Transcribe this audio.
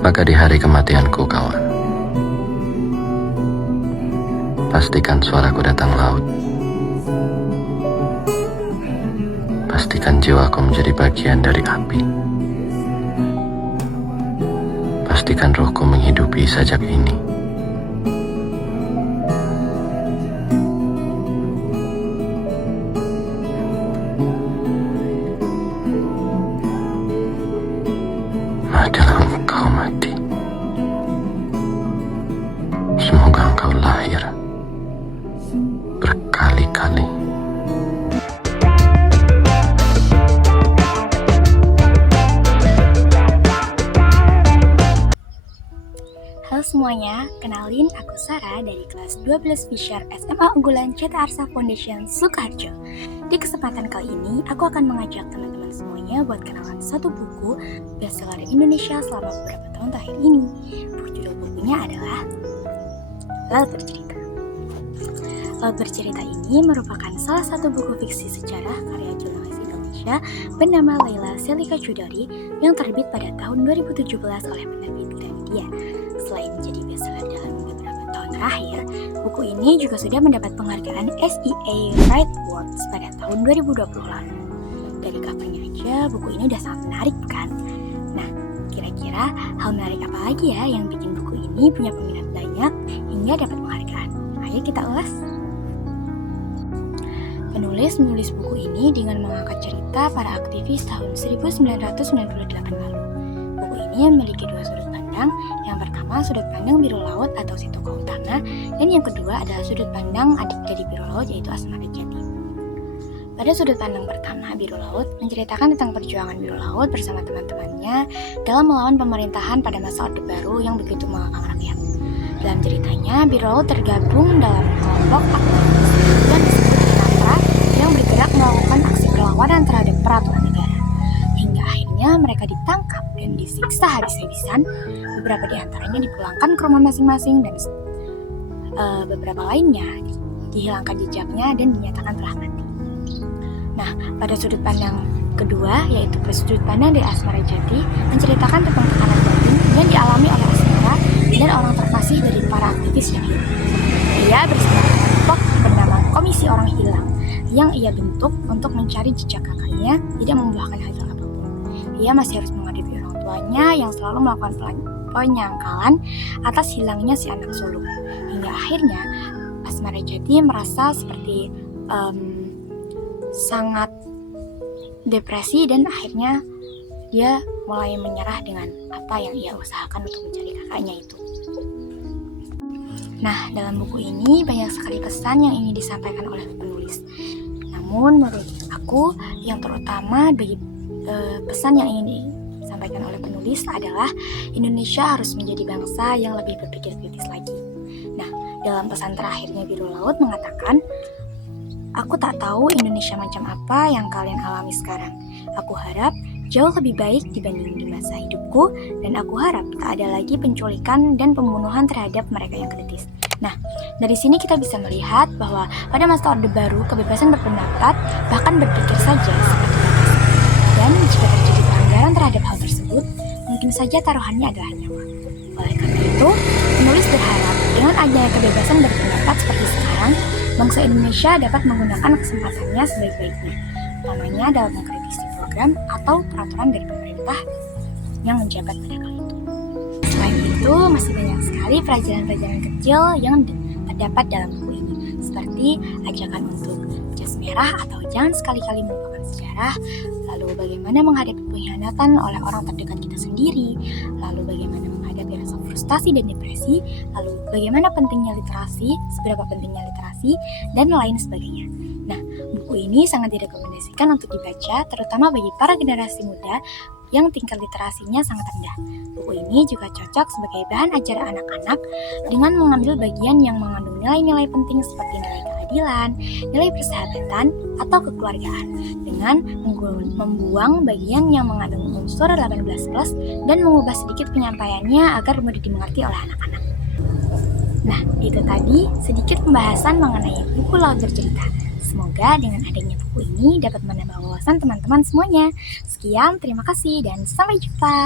Maka di hari kematianku, kawan, pastikan suaraku datang laut. Pastikan jiwaku menjadi bagian dari api. Pastikan rohku menghidupi sajak ini. Matilah engkau mati. Semoga engkau lahir berkali-kali. Halo semuanya, kenalin aku Sarah dari kelas 12 Fisher SMA Unggulan CT Arsa Foundation Sukoharjo. Di kesempatan kali ini, aku akan mengajak teman-teman semuanya buat kenalan satu buku bestseller Indonesia selama beberapa tahun terakhir ini. Judul bukunya adalah Laut Bercerita. Laut Bercerita ini merupakan salah satu buku fiksi sejarah karya jurnalis Indonesia bernama Laila Selika Chudori yang terbit pada tahun 2017 oleh penerbit Gramedia. Selain menjadi bestseller dalam beberapa tahun terakhir, buku ini juga sudah mendapat penghargaan SEA Right Awards pada tahun 2020 lalu. Dari covernya aja, buku ini udah sangat menarik bukan? Nah, kira-kira hal menarik apa lagi ya yang bikin buku ini punya peminat banyak hingga dapat penghargaan? Ayo kita ulas. Penulis menulis buku ini dengan mengangkat cerita para aktivis tahun 1998 lalu. Buku ini memiliki dua sudut pandang. Yang pertama, sudut pandang biru laut atau si tokoh utama, dan yang kedua adalah sudut pandang adik dari biru laut yaitu Asmara Jati. Pada sudut pandang pertama, biru laut menceritakan tentang perjuangan biru laut bersama teman-temannya dalam melawan pemerintahan pada masa Orde Baru yang begitu mengekang rakyat. Dalam ceritanya, biru laut tergabung dalam kelompok aktivis yang disebut Sinatra yang bergerak melakukan aksi perlawanan terhadap peraturan negara. Hingga akhirnya mereka ditangkap dan disiksa habis-habisan. Beberapa di antaranya dipulangkan ke rumah masing-masing dan beberapa lainnya dihilangkan jejaknya dan dinyatakan telah mati. Nah, pada sudut pandang kedua, yaitu sudut pandang dari Asmara Jati, menceritakan tentang tekanan batin yang dialami oleh Asmara dan orang terkasih dari para aktivis yang hilang. Ia bersama kelompok bernama Komisi Orang Hilang yang ia bentuk untuk mencari jejak kakaknya tidak membuahkan hasil apapun. Ia masih harus menghadapi orang tuanya yang selalu melakukan penyangkalan atas hilangnya si anak sulung. Hingga akhirnya Asmara Jati merasa seperti sangat depresi dan akhirnya dia mulai menyerah dengan apa yang ia usahakan untuk mencari kakaknya itu. Nah, dalam buku ini banyak sekali pesan yang ingin disampaikan oleh penulis. Namun menurut aku yang terutama bagi pesan yang ingin disampaikan oleh penulis adalah Indonesia harus menjadi bangsa yang lebih berpikir kritis lagi. Nah, dalam pesan terakhirnya Biru Laut mengatakan, "Aku tak tahu Indonesia macam apa yang kalian alami sekarang. Aku harap jauh lebih baik dibanding di masa hidupku, dan aku harap tak ada lagi penculikan dan pembunuhan terhadap mereka yang kritis." Nah, dari sini kita bisa melihat bahwa pada masa Orde Baru, kebebasan berpendapat, bahkan berpikir saja sangat dibatasi. Dan jika terjadi pelanggaran terhadap hal tersebut, mungkin saja taruhannya adalah nyawa. Oleh karena itu, penulis berharap dengan adanya kebebasan berpendapat seperti sekarang, bangsa Indonesia dapat menggunakan kesempatannya sebaik-baiknya, utamanya dalam mengkritisi program atau peraturan dari pemerintah yang menjabat pada kali itu. Selain itu, masih banyak sekali pelajaran-pelajaran kecil yang terdapat dalam buku ini, seperti ajakan untuk jas merah atau jangan sekali-kali melupakan sejarah, lalu bagaimana menghadapi pengkhianatan oleh orang terdekat kita sendiri, lalu bagaimana menghadapi rasa frustasi dan depresi, lalu bagaimana pentingnya literasi, seberapa pentingnya literasi, dan lain sebagainya. Nah, buku ini sangat direkomendasikan untuk dibaca, terutama bagi para generasi muda yang tingkat literasinya sangat rendah. Buku ini juga cocok sebagai bahan ajar anak-anak dengan mengambil bagian yang mengandung nilai-nilai penting seperti nilai keadilan, nilai persahabatan, atau kekeluargaan, dengan membuang bagian yang mengandung unsur 18+ dan mengubah sedikit penyampaiannya agar mudah dimengerti oleh anak-anak. Nah, itu tadi sedikit pembahasan mengenai buku Laut Bercerita. Semoga dengan adanya buku ini dapat menambah wawasan teman-teman semuanya. Sekian, terima kasih dan sampai jumpa.